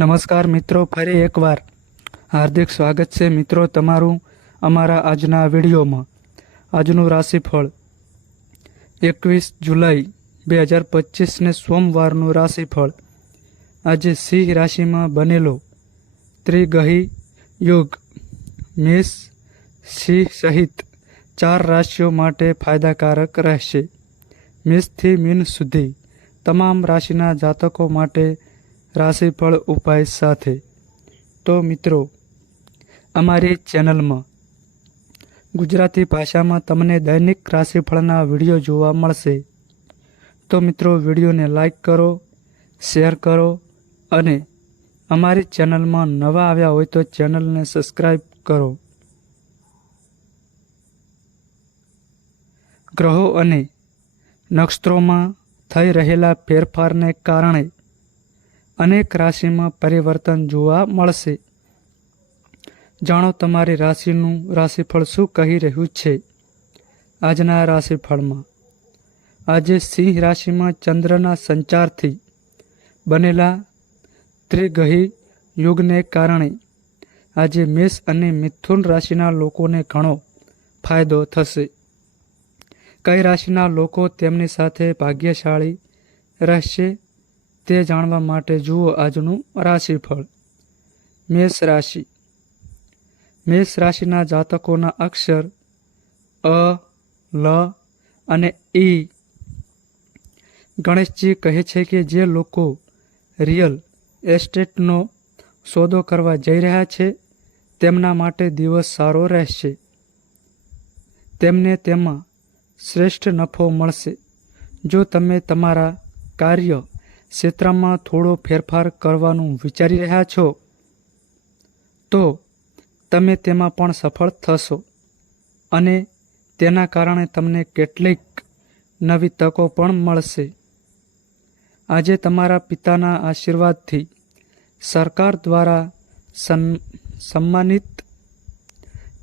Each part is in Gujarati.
નમસ્કાર મિત્રો, ફરી એકવાર હાર્દિક સ્વાગત છે મિત્રો તમારું અમારા આજના વિડીયોમાં. આજનું રાશિફળ એકવીસ જુલાઈ બે હજાર પચીસને સોમવારનું રાશિફળ. આજે સિંહ રાશિમાં બનેલો ત્રિગહી યુગ, મેષ, સિંહ સહિત ચાર રાશિઓ માટે ફાયદાકારક રહેશે. મેષથી મીન સુધી તમામ રાશિના જાતકો માટે રાશિફળ ઉપાય સાથે. તો મિત્રો, અમારી ચેનલમાં ગુજરાતી ભાષામાં તમને દૈનિક રાશિફળના વીડિયો જોવા મળશે. તો મિત્રો, વિડીયોને લાઈક કરો, શેર કરો અને અમારી ચેનલમાં નવા આવ્યા હોય તો ચેનલને સબસ્ક્રાઈબ કરો. ગ્રહો અને નક્ષત્રોમાં થઈ રહેલા ફેરફારને કારણે અનેક રાશિમાં પરિવર્તન જોવા મળશે. જાણો તમારી રાશિનું રાશિફળ શું કહી રહ્યું છે? આજના રાશિફળમાં. આજે સિંહ રાશિમાં ચંદ્રના સંચારથી બનેલા ત્રિગહી યુગને કારણે આજે મેષ અને મિથુન રાશિના લોકોને ઘણો ફાયદો થશે. કઈ રાશિના લોકો તેમની સાથે ભાગ્યશાળી રહેશે? તે જાણવા માટે જુઓ આજનું રાશિફળ. મેષ રાશિ. મેષ રાશિના જાતકોના અક્ષર અ, લ અને ઈ ગણેશજી કહે છે કે જે લોકો રિયલ એસ્ટેટનો સોદો કરવા જઈ રહ્યા છે, તેમના માટે દિવસ સારો રહેશે. તેમને તેમાં શ્રેષ્ઠ નફો મળશે. જો તમે તમારા કાર્ય ક્ષેત્રમાં થોડો ફેરફાર કરવાનું વિચારી રહ્યા છો? તો તમે તેમાં પણ સફળ થશો અને તેના કારણે તમને કેટલીક નવી તકો પણ મળશે. આજે તમારા પિતાના આશીર્વાદથી સરકાર દ્વારા સન્ સન્માનિત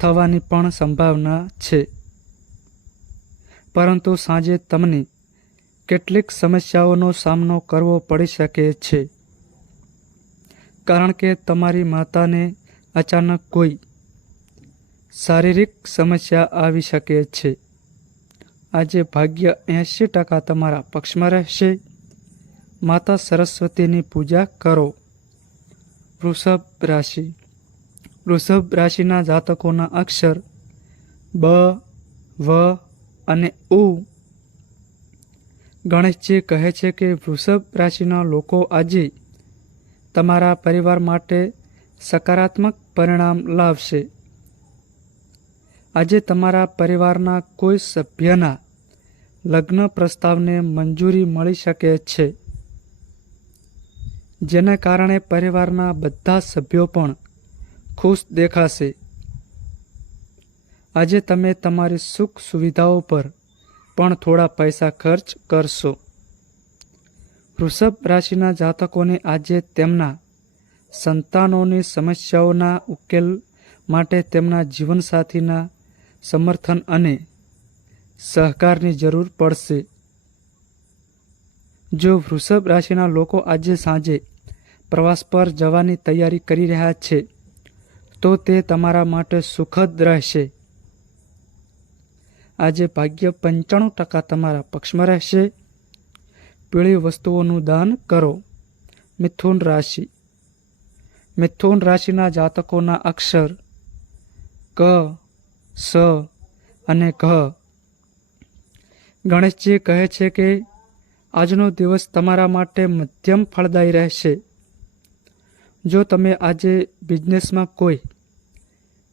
થવાની પણ સંભાવના છે. પરંતુ સાંજે તમને કેટલીક સમસ્યાઓનો સામનો કરવો પડી શકે છે. કારણ કે તમારી માતાને અચાનક કોઈ શારીરિક સમસ્યા આવી શકે છે. આજે ભાગ્ય એંશી ટકા તમારા પક્ષમાં રહેશે. માતા સરસ્વતીની પૂજા કરો. વૃષભ રાશિ. વૃષભ રાશિના જાતકોના અક્ષર બ, વ અને ઉ ગણેશજી કહે છે કે વૃષભ રાશિના લોકો આજે તમારા પરિવાર માટે સકારાત્મક પરિણામ લાવશે. આજે તમારા પરિવારના કોઈ સભ્યના લગ્ન પ્રસ્તાવને મંજૂરી મળી શકે છે. જેને કારણે પરિવારના બધા સભ્યો પણ ખુશ દેખાશે. આજે તમે તમારી સુખ સુવિધાઓ પર પણ થોડા પૈસા ખર્ચ કરશો. વૃષભ રાશિના જાતકોને આજે તેમના સંતાનોની સમસ્યાઓના ઉકેલ માટે તેમના જીવનસાથીના સમર્થન અને સહકારની જરૂર પડશે. જો વૃષભ રાશિના લોકો આજે સાંજે પ્રવાસ પર જવાની તૈયારી કરી રહ્યા છે, તો તે તમારા માટે સુખદ રહેશે. આજે ભાગ્ય પંચાણું ટકા તમારા પક્ષમાં રહેશે. પીળી વસ્તુઓનું દાન કરો. મિથુન રાશિ. મિથુન રાશિના જાતકોના અક્ષર ક, સ અને ઘ. ગણેશજી કહે છે કે આજનો દિવસ તમારા માટે મધ્યમ ફળદાયી રહેશે. જો તમે આજે બિઝનેસમાં કોઈ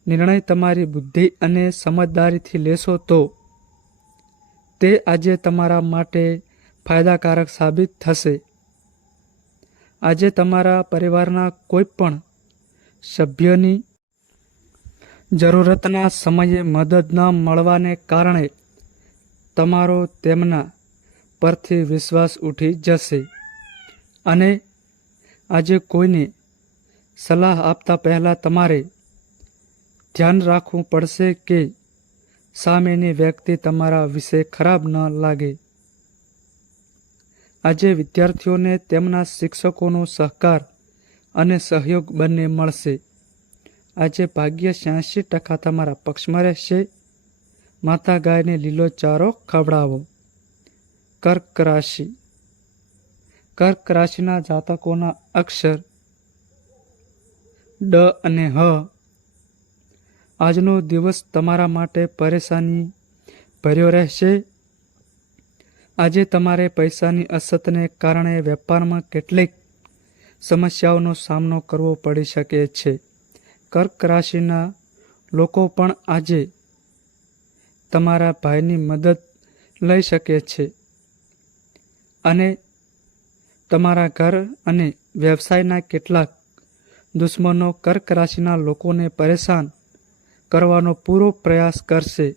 નિર્ણય તમારી બુદ્ધિ અને સમજદારીથી લેશો તો તે આજે તમારા માટે ફાયદાકારક સાબિત થશે. આજે તમારા પરિવારના કોઈ પણ સભ્યની જરૂરતના સમયે મદદ ન મળવાને કારણે તમારો તેમના પરથી વિશ્વાસ ઉઠી જશે અને આજે કોઈને સલાહ આપતા પહેલાં તમારે ધ્યાન રાખવું પડશે કે સામેની વ્યક્તિ તમારા વિશે ખરાબ ન લાગે. આજે વિદ્યાર્થીઓને તેમના શિક્ષકોનો સહકાર અને સહયોગ બંને મળશે. આજે ભાગ્ય છ્યાસી ટકા તમારા પક્ષમાં રહેશે. માતા ગાયને લીલો ચારો ખવડાવો. કર્ક રાશિ. કર્ક રાશિના જાતકોના અક્ષર ડ અને હ આજનો દિવસ તમારા માટે પરેશાની ભર્યો રહેશે. આજે તમારે પૈસાની અછતને કારણે વેપારમાં કેટલીક સમસ્યાઓનો સામનો કરવો પડી શકે છે. કર્ક રાશિના લોકો પણ આજે તમારા ભાઈની મદદ લઈ શકે છે અને તમારા ઘર અને વ્યવસાયના કેટલાક દુશ્મનો કર્ક રાશિના લોકોને પરેશાન કરવાનો પૂરો પ્રયાસ કરશે.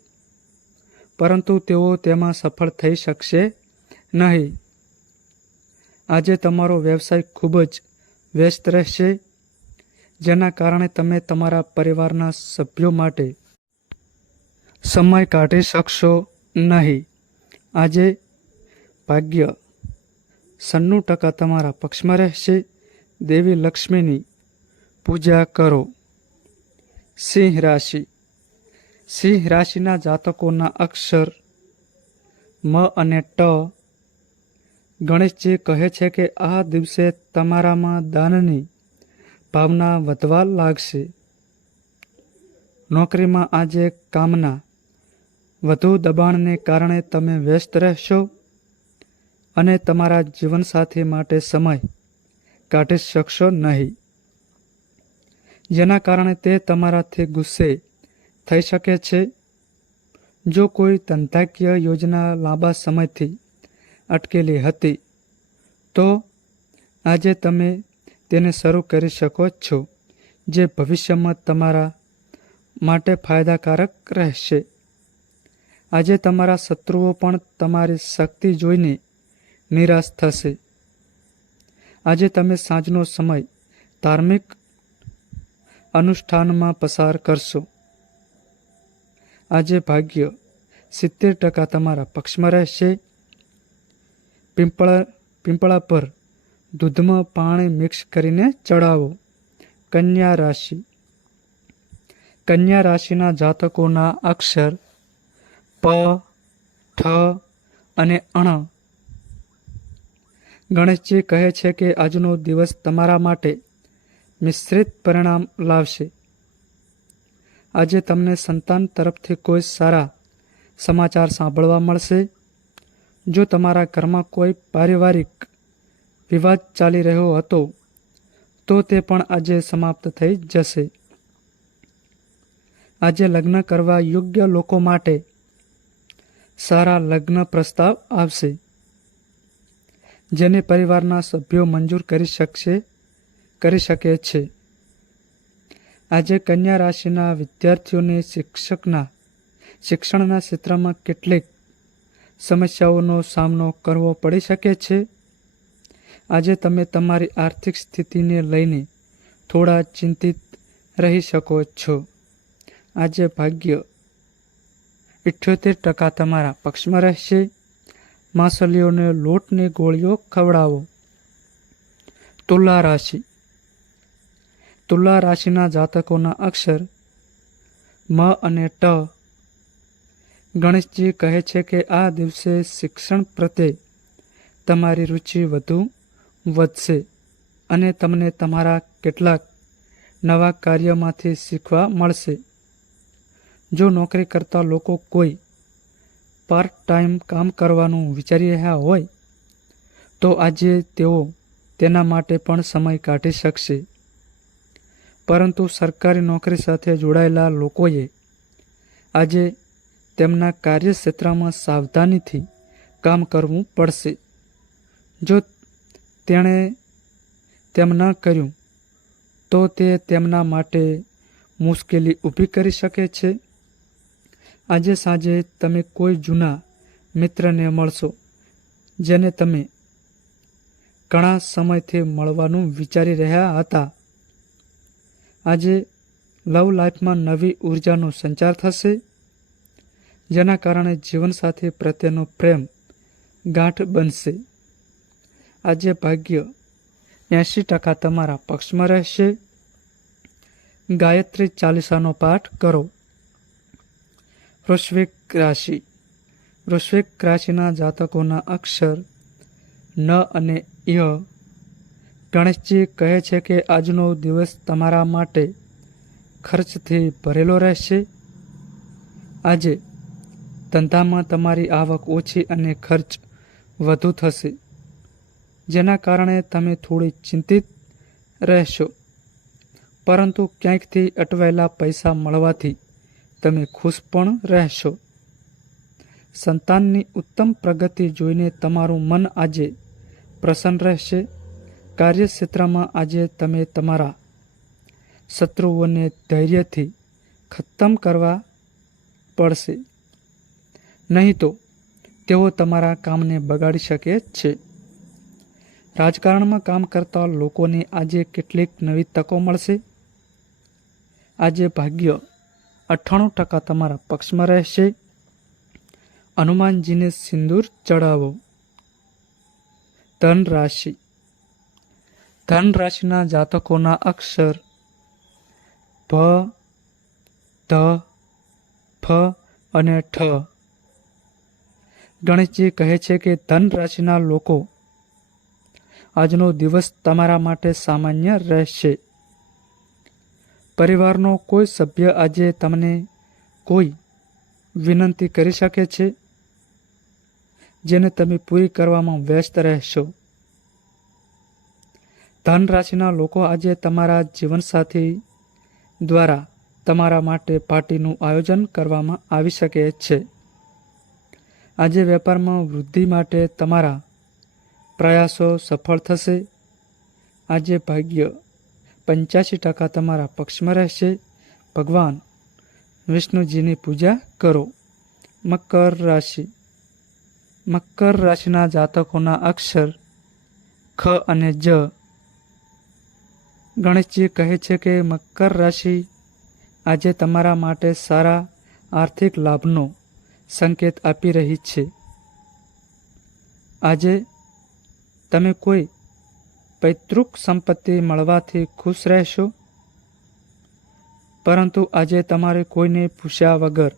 પરંતુ તેઓ તેમાં સફળ થઈ શકશે નહીં. આજે તમારો વ્યવસાય ખૂબ જ વ્યસ્ત રહેશે, જેના કારણે તમે તમારા પરિવારના સભ્યો માટે સમય કાઢી શકશો નહીં. આજે ભાગ્ય સન્નું ટકા તમારા પક્ષમાં રહેશે. દેવી લક્ષ્મીની પૂજા કરો. સિંહ રાશિ. સિંહ રાશિના જાતકોના અક્ષર મ અને ટ. ગણેશજી કહે છે કે આ દિવસે તમારામાં દાનની ભાવના વધવા લાગશે. નોકરીમાં આજે કામના વધુ દબાણને કારણે તમે વ્યસ્ત રહેશો અને તમારા જીવનસાથી માટે સમય કાઢી શકશો નહીં. જેના કારણે તે તમારાથી ગુસ્સે થઈ શકે છે. જો કોઈ ધંધાકીય યોજના લાંબા સમયથી અટકેલી હતી, તો આજે તમે તેને શરૂ કરી શકો છો, જે ભવિષ્યમાં તમારા માટે ફાયદાકારક રહેશે. આજે તમારા શત્રુઓ પણ તમારી શક્તિ જોઈને નિરાશ થશે. આજે તમે સાંજનો સમય ધાર્મિક અનુષ્ઠાનમાં પસાર કરશો. આજે ભાગ્ય સિત્તેર ટકા તમારા પક્ષમાં રહેશે. પિંપળા પિંપળા પર દૂધમાં પાણી મિક્સ કરીને ચડાવો. કન્યા રાશિ. કન્યા રાશિના જાતકોના અક્ષર પ, ઠ અને અણ. ગણેશજી કહે છે કે આજનો દિવસ તમારા માટે મિશ્રિત પરિણામ લાવશે. આજે તમને સંતાન તરફથી કોઈ સારા સમાચાર સાંભળવા મળશે. જો તમારા ઘરમાં કોઈ પારિવારિક વિવાદ ચાલી રહ્યો હતો, તો તે પણ આજે સમાપ્ત થઈ જશે. આજે લગ્ન કરવા યોગ્ય લોકો માટે સારા લગ્ન પ્રસ્તાવ આવશે, જેને પરિવારના સભ્યો મંજૂર કરી શકશે. કરી શકે છે. આજે કન્યા રાશિના વિદ્યાર્થીઓને શિક્ષકના, શિક્ષણના ક્ષેત્રમાં કેટલીક સમસ્યાઓનો સામનો કરવો પડી શકે છે. આજે તમે તમારી આર્થિક સ્થિતિને લઈને થોડા ચિંતિત રહી શકો છો. આજે ભાગ્ય ઇઠ્યોતેર ટકા તમારા પક્ષમાં રહેશે. માસલીઓને લોટની ગોળીઓ ખવડાવો. તુલા રાશિ તુલા રાશિના જાતકોના અક્ષર મ અને ટ ગણેશજી કહે છે કે આ દિવસે શિક્ષણ પ્રત્યે તમારી રુચિ વધુ વધશે અને તમને તમારા કેટલાક નવા કાર્યમાંથી શીખવા મળશે. જો નોકરી કરતા લોકો કોઈ પાર્ટ ટાઈમ કામ કરવાનું વિચારી રહ્યા હોય, તો આજે તેઓ તેના માટે પણ સમય કાઢી શકશે. પરંતુ સરકારી નોકરી સાથે જોડાયેલા લોકોએ આજે તેમના કાર્યક્ષેત્રમાં સાવધાનીથી કામ કરવું પડશે. જો તેણે તેમ ન કર્યું, તો તે તેમના માટે મુશ્કેલી ઊભી કરી શકે છે. આજે સાંજે તમે કોઈ જૂના મિત્રને મળશો, જેને તમે ઘણા સમયથી મળવાનું વિચારી રહ્યા હતા. આજે લવ લાઈફમાં નવી ઉર્જાનો સંચાર થશે, જેના કારણે જીવનસાથી પ્રત્યેનો પ્રેમ ગાંઠ બનશે. આજે ભાગ્ય એંશી ટકા તમારા પક્ષમાં રહેશે. ગાયત્રી ચાલીસાનો પાઠ કરો. વૃશ્વિક રાશિ. વૃશ્વિક રાશિના જાતકોના અક્ષર ન અને ય ગણેશજી કહે છે કે આજનો દિવસ તમારા માટે ખર્ચથી ભરેલો રહેશે. આજે ધંધામાં તમારી આવક ઓછી અને ખર્ચ વધુ થશે, જેના કારણે તમે થોડી ચિંતિત રહેશો. પરંતુ ક્યાંકથી અટવાયેલા પૈસા મળવાથી તમે ખુશ પણ રહેશો. સંતાનની ઉત્તમ પ્રગતિ જોઈને તમારું મન આજે પ્રસન્ન રહેશે. કાર્યક્ષેત્રમાં આજે તમે તમારા શત્રુઓને ધૈર્યથી ખતમ કરવા પડશે. નહીં તો તેઓ તમારા કામને બગાડી શકે છે. રાજકારણમાં કામ કરતા લોકોને આજે કેટલીક નવી તકો મળશે. આજે ભાગ્ય અઠ્ઠાણું ટકા તમારા પક્ષમાં રહેશે. હનુમાનજીને સિંદૂર ચડાવો ધન રાશિ ધન રાશિના જાતકોના અક્ષર ભ ધ ફ અને ઠ. ગણેશજી કહે છે કે ધન રાશિના લોકો આજનો દિવસ તમારા માટે સામાન્ય રહેશે. પરિવારનો કોઈ સભ્ય આજે તમને કોઈ વિનંતી કરી શકે છે? જેને તમે પૂરી કરવામાં વ્યસ્ત રહેશો. ધન રાશિના લોકો આજે તમારા જીવનસાથી દ્વારા તમારા માટે પાર્ટીનું આયોજન કરવામાં આવી શકે છે. આજે વેપારમાં વૃદ્ધિ માટે તમારા પ્રયાસો સફળ થશે. આજે ભાગ્ય પંચ્યાસી ટકા તમારા પક્ષમાં રહેશે. ભગવાન વિષ્ણુજીની પૂજા કરો. મકર રાશિ. મકર રાશિના જાતકોના અક્ષર ખ અને જ ગણેશજી કહે છે કે મકર રાશિ આજે તમારા માટે સારા આર્થિક લાભનો સંકેત આપી રહી છે. આજે તમે કોઈ પૈતૃક સંપત્તિ મળવાથી ખુશ રહેશો? પરંતુ આજે તમારે કોઈને પૂછ્યા વગર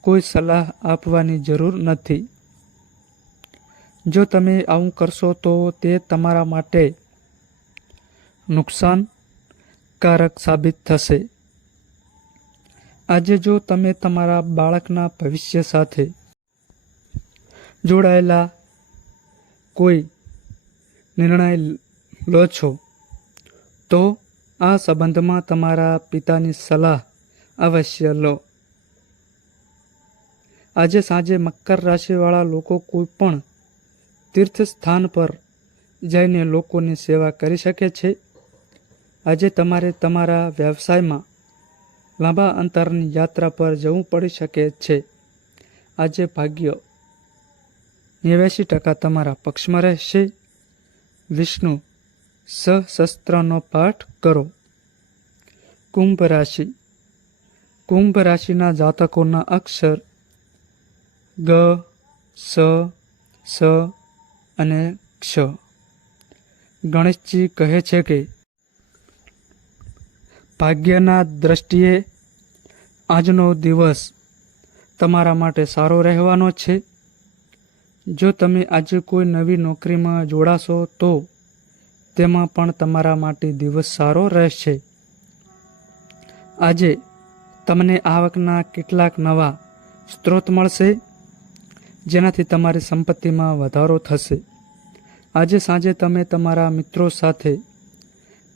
કોઈ સલાહ આપવાની જરૂર નથી. જો તમે આવું કરશો તો તે તમારા માટે નુકસાનકારક સાબિત થશે. આજે જો તમે તમારા બાળકના ભવિષ્ય સાથે જોડાયેલા કોઈ નિર્ણય લો છો, તો આ સંબંધમાં તમારા પિતાની સલાહ અવશ્ય લો. આજે સાંજે મકર રાશિવાળા લોકો કોઈ પણ તીર્થ સ્થાન પર જઈને લોકોની સેવા કરી શકે છે. આજે તમારે તમારા વ્યવસાયમાં લાંબા અંતરની યાત્રા પર જવું પડી શકે છે. આજે ભાગ્ય નેવ્યાસી ટકા તમારા પક્ષમાં રહેશે. વિષ્ણુ સશસ્ત્રનો પાઠ કરો. કુંભ રાશિ. કુંભ રાશિના જાતકોના અક્ષર ગ, સ સ અને ક્ષ. ગણેશજી કહે છે કે ભાગ્યના દ્રષ્ટિએ આજનો દિવસ તમારા માટે સારો રહેવાનો છે. જો તમે આજે કોઈ નવી નોકરીમાં જોડાશો તો તેમાં પણ તમારા માટે દિવસ સારો રહેશે. આજે તમને આવકના કેટલાક નવા સ્ત્રોત મળશે, જેનાથી તમારી સંપત્તિમાં વધારો થશે. આજે સાંજે તમે તમારા મિત્રો સાથે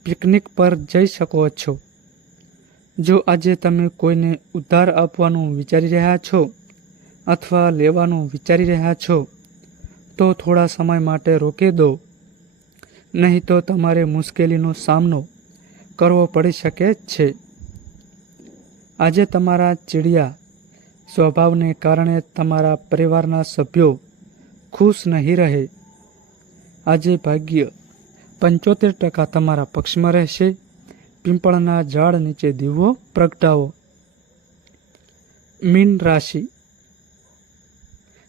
પિકનિક પર જઈ શકો છો. જો આજે તમે કોઈને ઉધાર આપવાનું વિચારી રહ્યા છો અથવા લેવાનું વિચારી રહ્યા છો, તો થોડા સમય માટે રોકી દો. નહીં તો તમારે મુશ્કેલીનો સામનો કરવો પડી શકે છે. આજે તમારા ચીડિયા સ્વભાવને કારણે તમારા પરિવારના સભ્યો ખુશ નહીં રહે. આજે ભાગ્ય પંચોતેર ટકા તમારા પક્ષમાં રહેશે. પીંપળના ઝાડ નીચે દીવો પ્રગટાવો. મીન રાશિ.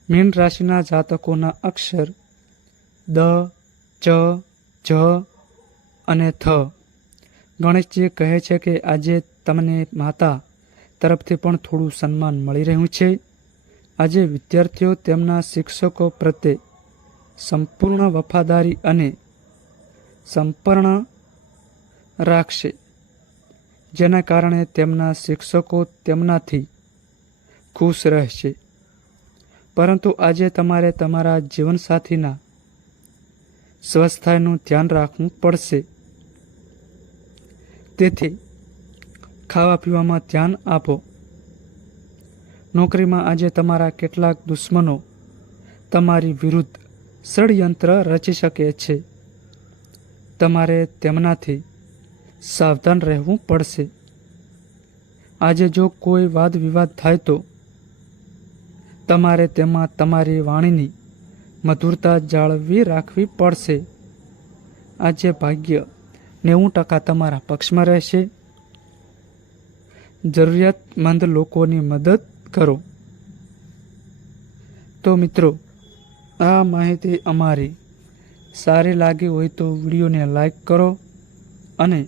મીન રાશિના જાતકોના અક્ષર દ, ચ, જ અને થ. ગણેશજી કહે છે કે આજે તમને માતા તરફથી પણ થોડું સન્માન મળી રહ્યું છે. આજે વિદ્યાર્થીઓ તેમના શિક્ષકો પ્રત્યે સંપૂર્ણ વફાદારી અને સંપર્ણ રાખશે. જેના કારણે તેમના શિક્ષકો તેમનાથી ખુશ રહેશે. પરંતુ આજે તમારે તમારા જીવનસાથીના સ્વસ્થતાનું ધ્યાન રાખવું પડશે. તેથી ખાવા પીવામાં ધ્યાન આપો. નોકરીમાં આજે તમારા કેટલાક દુશ્મનો તમારી વિરુદ્ધ ષડયંત્ર રચી શકે છે. તમારે તેમનાથી સાવધાન રહેવું પડશે. આજે જો કોઈ વાદ વિવાદ થાય તો? તમારે તેમાં તમારી વાણીની મધુરતા જાળવી રાખવી પડશે. આજે ભાગ્ય નેવું ટકા તમારા પક્ષમાં રહેશે. જરૂરિયાતમંદ લોકોની મદદ કરો. તો મિત્રો, આ માહિતી અમારી સારી લાગી હોય તો વિડીયોને લાઈક કરો અને